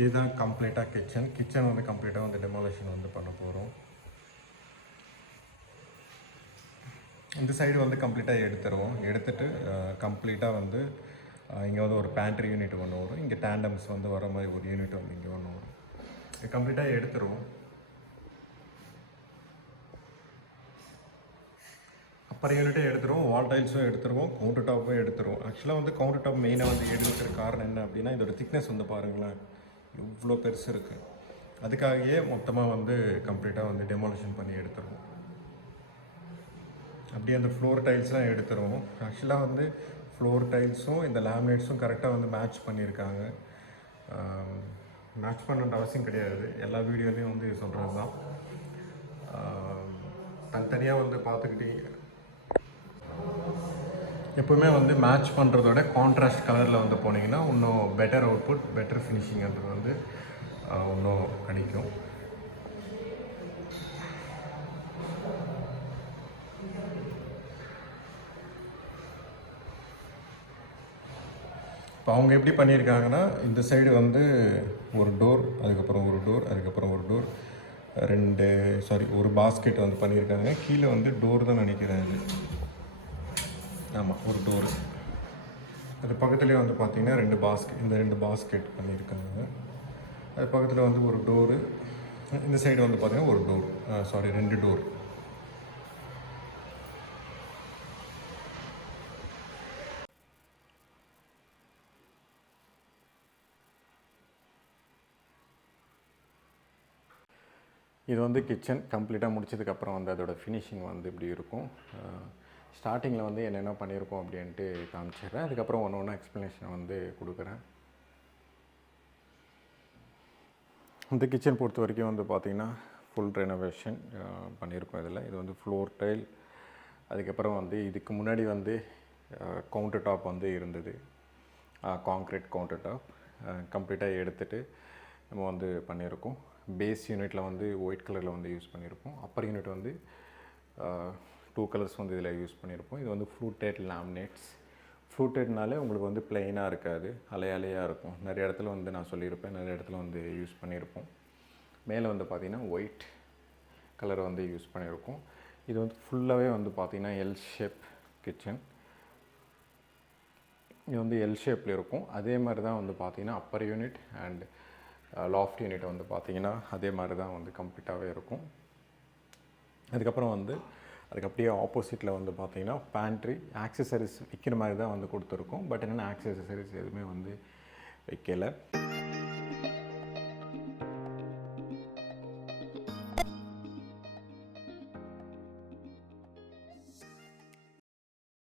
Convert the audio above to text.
இதுதான் கம்ப்ளீட்டாக கிச்சன் வந்து கம்ப்ளீட்டாக வந்து டெமாலிஷன் வந்து பண்ண போகிறோம். இந்த சைடு வந்து கம்ப்ளீட்டாக எடுத்துருவோம். எடுத்துகிட்டு கம்ப்ளீட்டாக வந்து இங்கே வந்து ஒரு பேண்ட்ரி யூனிட் ஒன்று வரும். இங்கே டேண்டம்ஸ் வந்து வர மாதிரி ஒரு யூனிட் வந்து இங்கே ஒன்று வரும். இது கம்ப்ளீட்டாக எடுத்துருவோம். அப்பர் யூனிட்டே எடுத்துருவோம், வால் டைல்ஸும் எடுத்துருவோம், கவுண்டர் டாப்பும் எடுத்துருவோம். ஆக்சுவலாக வந்து கவுண்டர் டாப் மெயினாக வந்து எடுக்கிற காரணம் என்ன அப்படின்னா, இதோட திக்னஸ் வந்து பாருங்களேன் இவ்வளோ பெருசு இருக்குது. அதுக்காகவே மொத்தமாக வந்து கம்ப்ளீட்டாக வந்து டெமாலிஷன் பண்ணி எடுத்துருவோம். அப்படியே அந்த ஃப்ளோர் டைல்ஸ்லாம் எடுத்துருவோம். ஆக்சுவலாக வந்து ஃப்ளோர் டைல்ஸும் இந்த லேமினேட்ஸும் கரெக்டாக வந்து மேட்ச் பண்ணியிருக்காங்க. மேட்ச் பண்ணுற அவசியம் கிடையாது, எல்லா வீடியோலையும் வந்து சொல்கிறது தான். தனித்தனியாக வந்து பார்த்துக்கிட்டீங்க எப்போவுமே வந்து மேட்ச் பண்ணுறதோட கான்ட்ராஸ்ட் கலரில் வந்து போனீங்கன்னா இன்னும் பெட்டர் அவுட்புட், பெட்டர் ஃபினிஷிங்கிறது வந்து இன்னும் கிடைக்கும். இப்போ அவங்க எப்படி பண்ணியிருக்காங்கன்னா, இந்த சைடு வந்து ஒரு டோர், அதுக்கப்புறம் ஒரு டோர், அதுக்கப்புறம் ஒரு டோர், ஒரு பாஸ்கெட் வந்து பண்ணியிருக்காங்க. கீழே வந்து டோர் தான் நினைக்கிறேன் இது. ஆமாம், ஒரு டோரு. அது பக்கத்துலேயே வந்து பார்த்திங்கன்னா ரெண்டு பாஸ்கெட் பண்ணியிருக்காங்க. அது பக்கத்தில் வந்து ஒரு டோரு. இந்த சைடு வந்து பார்த்திங்கன்னா ஒரு டோர், 2 டோர். இது வந்து கிச்சன் கம்ப்ளீட்டாக முடிச்சதுக்கப்புறம் வந்து அதோடய ஃபினிஷிங் வந்து இப்படி இருக்கும். ஸ்டார்டிங்கில் வந்து என்னென்ன பண்ணியிருக்கோம் அப்படின்ட்டு காமிச்சிடுறேன். அதுக்கப்புறம் ஒன்று எக்ஸ்ப்ளனேஷன் வந்து கொடுக்குறேன். இந்த கிச்சன் பொறுத்த வரைக்கும் வந்து பார்த்திங்கன்னா ஃபுல் ரெனோவேஷன் பண்ணியிருக்கோம். இது வந்து ஃப்ளோர் டைல், அதுக்கப்புறம் வந்து இதுக்கு முன்னாடி வந்து கவுண்டர் டாப் வந்து இருந்தது, காங்க்ரீட் கவுண்டர் டாப் கம்ப்ளீட்டாக எடுத்துகிட்டு நம்ம வந்து பண்ணியிருக்கோம். பேஸ் யூனிட்டில் வந்து ஒயிட் கலரில் வந்து யூஸ் பண்ணியிருப்போம். அப்பர் யூனிட் வந்து 2 கலர்ஸ் வந்து இதில் யூஸ் பண்ணியிருப்போம். இது வந்து ஃப்ளூட்டட் லேமினேட்ஸ். ஃப்ளூட்டட்னாலே உங்களுக்கு வந்து பிளெயினாக இருக்காது, அலையாக இருக்கும். நிறைய இடத்துல வந்து நான் சொல்லியிருப்பேன், நிறைய இடத்துல வந்து யூஸ் பண்ணியிருப்போம். மேலே வந்து பார்த்திங்கன்னா ஒயிட் கலர் வந்து யூஸ் பண்ணியிருக்கோம். இது வந்து ஃபுல்லாகவே வந்து பார்த்திங்கன்னா எல் ஷேப் கிச்சன். இது வந்து எல் ஷேப்பில் இருக்கும். அதே மாதிரி தான் வந்து பார்த்திங்கன்னா upper unit and loft unit வந்து பார்த்திங்கன்னா அதே மாதிரி தான் வந்து கம்ப்ளீட்டாகவே இருக்கும். அதுக்கப்புறம் வந்து அதுக்கு அப்படியே ஆப்போசிட்டில் வந்து பார்த்திங்கன்னா பேண்ட்ரி, ஆக்சசரிஸ் விற்கிற மாதிரி தான் வந்து கொடுத்துருக்கோம். பட் என்னென்னா ஆக்சசரிஸ் எதுவுமே வந்து வைக்கலை.